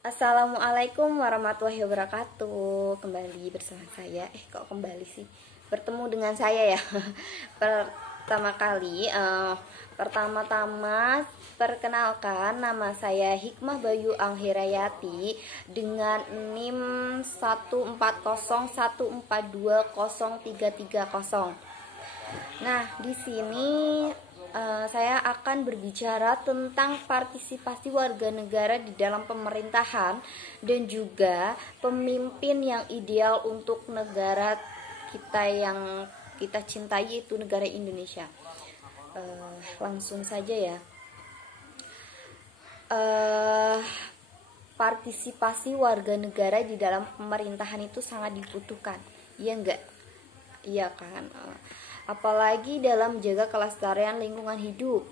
Assalamualaikum warahmatullahi wabarakatuh. Kembali bersama saya. Kok kembali sih? Bertemu dengan saya ya. Pertama kali, pertama-tama perkenalkan, nama saya Hikmah Bayu Anghirayati dengan NIM 1401420330. Nah, di sini saya akan berbicara tentang partisipasi warga negara di dalam pemerintahan dan juga pemimpin yang ideal untuk negara kita yang kita cintai, yaitu negara Indonesia. Langsung saja ya. Partisipasi warga negara di dalam pemerintahan itu sangat dibutuhkan, iya enggak? Iya kan? Apalagi dalam menjaga kelestarian lingkungan hidup.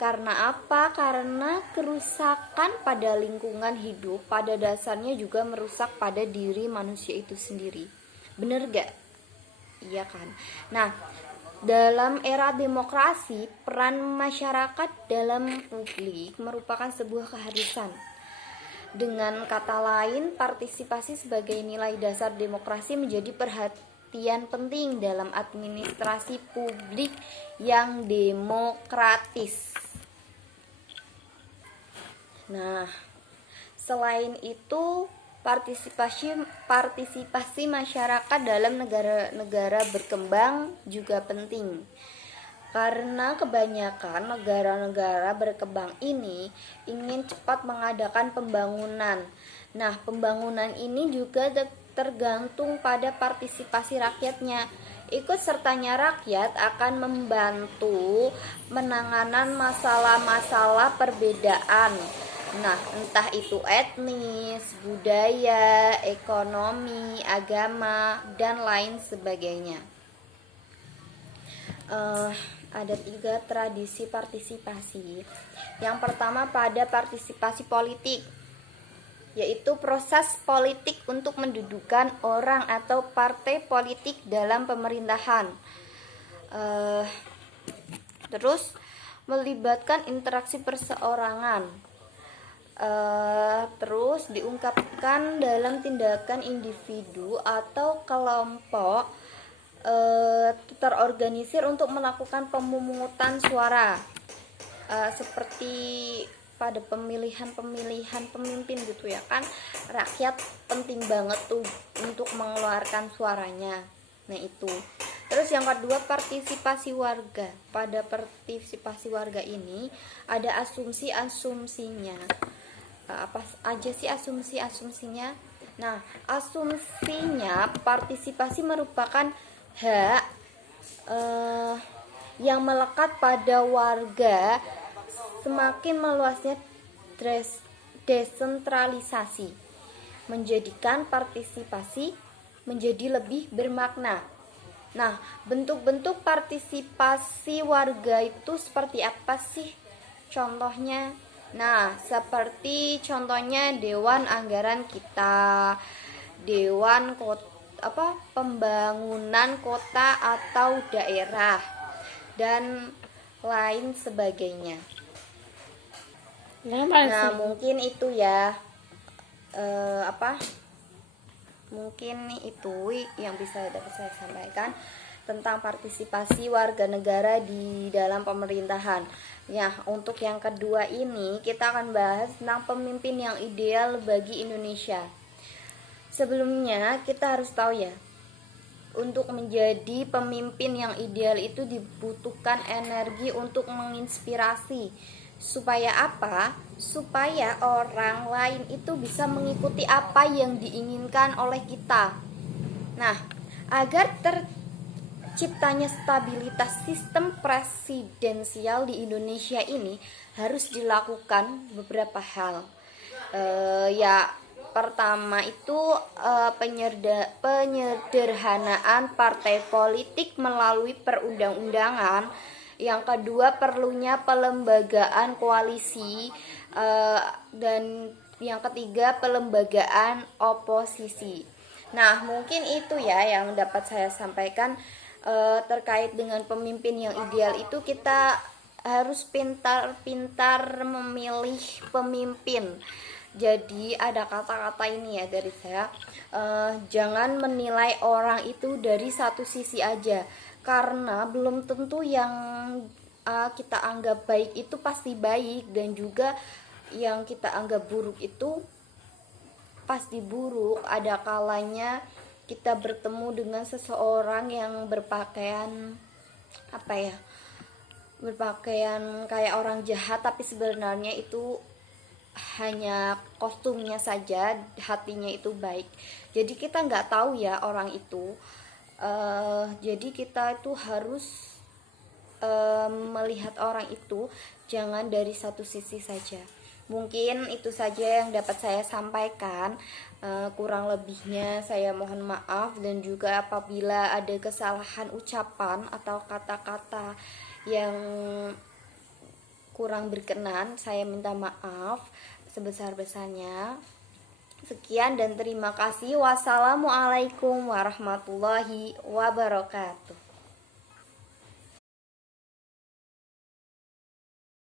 Karena apa? Karena kerusakan pada lingkungan hidup pada dasarnya juga merusak pada diri manusia itu sendiri. Bener gak? Iya kan? Nah, dalam era demokrasi, peran masyarakat dalam publik merupakan sebuah keharusan. Dengan kata lain, partisipasi sebagai nilai dasar demokrasi menjadi perhatian penting dalam administrasi publik yang demokratis. Nah, selain itu, partisipasi masyarakat dalam negara-negara berkembang juga penting. Karena kebanyakan negara-negara berkembang ini ingin cepat mengadakan pembangunan. Nah, pembangunan ini juga tergantung pada partisipasi rakyatnya. Ikut sertanya rakyat akan membantu penanganan masalah-masalah perbedaan. Nah, entah itu etnis, budaya, ekonomi, agama, dan lain sebagainya. Ada 3 tradisi partisipasi. Yang pertama pada partisipasi politik, yaitu proses politik untuk mendudukan orang atau partai politik dalam pemerintahan. Terus melibatkan interaksi perseorangan. Terus diungkapkan dalam tindakan individu atau kelompok terorganisir untuk melakukan pemungutan suara, seperti pada pemilihan pemimpin gitu ya kan. Rakyat penting banget tuh untuk mengeluarkan suaranya. Nah itu. Terus yang kedua, partisipasi warga. Pada partisipasi warga ini ada asumsi-asumsinya. Apa aja sih asumsi-asumsinya? Nah, asumsinya partisipasi merupakan hak yang melekat pada warga. Semakin meluasnya desentralisasi menjadikan partisipasi menjadi lebih bermakna. Nah, bentuk-bentuk partisipasi warga itu seperti apa sih? Contohnya, nah, seperti contohnya Dewan Anggaran kita, Dewan Pembangunan Kota atau Daerah, dan lain sebagainya. Nah, mungkin itu ya, mungkin itu yang bisa dapat saya sampaikan tentang partisipasi warga negara di dalam pemerintahan. Ya, untuk yang kedua ini kita akan bahas tentang pemimpin yang ideal bagi Indonesia. Sebelumnya kita harus tahu ya, untuk menjadi pemimpin yang ideal itu dibutuhkan energi untuk menginspirasi. Supaya apa? Supaya orang lain itu bisa mengikuti apa yang diinginkan oleh kita. Nah, agar terciptanya stabilitas sistem presidensial di Indonesia ini harus dilakukan beberapa hal. Pertama itu penyederhanaan partai politik melalui perundang-undangan. Yang kedua, perlunya pelembagaan koalisi, dan yang ketiga, pelembagaan oposisi. Nah, mungkin itu ya yang dapat saya sampaikan terkait dengan pemimpin yang ideal itu. Kita harus pintar-pintar memilih pemimpin. Jadi ada kata-kata ini ya dari saya, jangan menilai orang itu dari satu sisi aja, karena belum tentu yang kita anggap baik itu pasti baik, dan juga yang kita anggap buruk itu pasti buruk. Ada kalanya kita bertemu dengan seseorang yang berpakaian apa ya, berpakaian kayak orang jahat, tapi sebenarnya itu hanya kostumnya saja, hatinya itu baik. Jadi kita nggak tahu ya orang itu. Jadi kita itu harus melihat orang itu jangan dari satu sisi saja. Mungkin itu saja yang dapat saya sampaikan. Kurang lebihnya saya mohon maaf, dan juga apabila ada kesalahan ucapan atau kata-kata yang kurang berkenan, saya minta maaf sebesar-besarnya. Sekian dan terima kasih. Wassalamualaikum warahmatullahi wabarakatuh.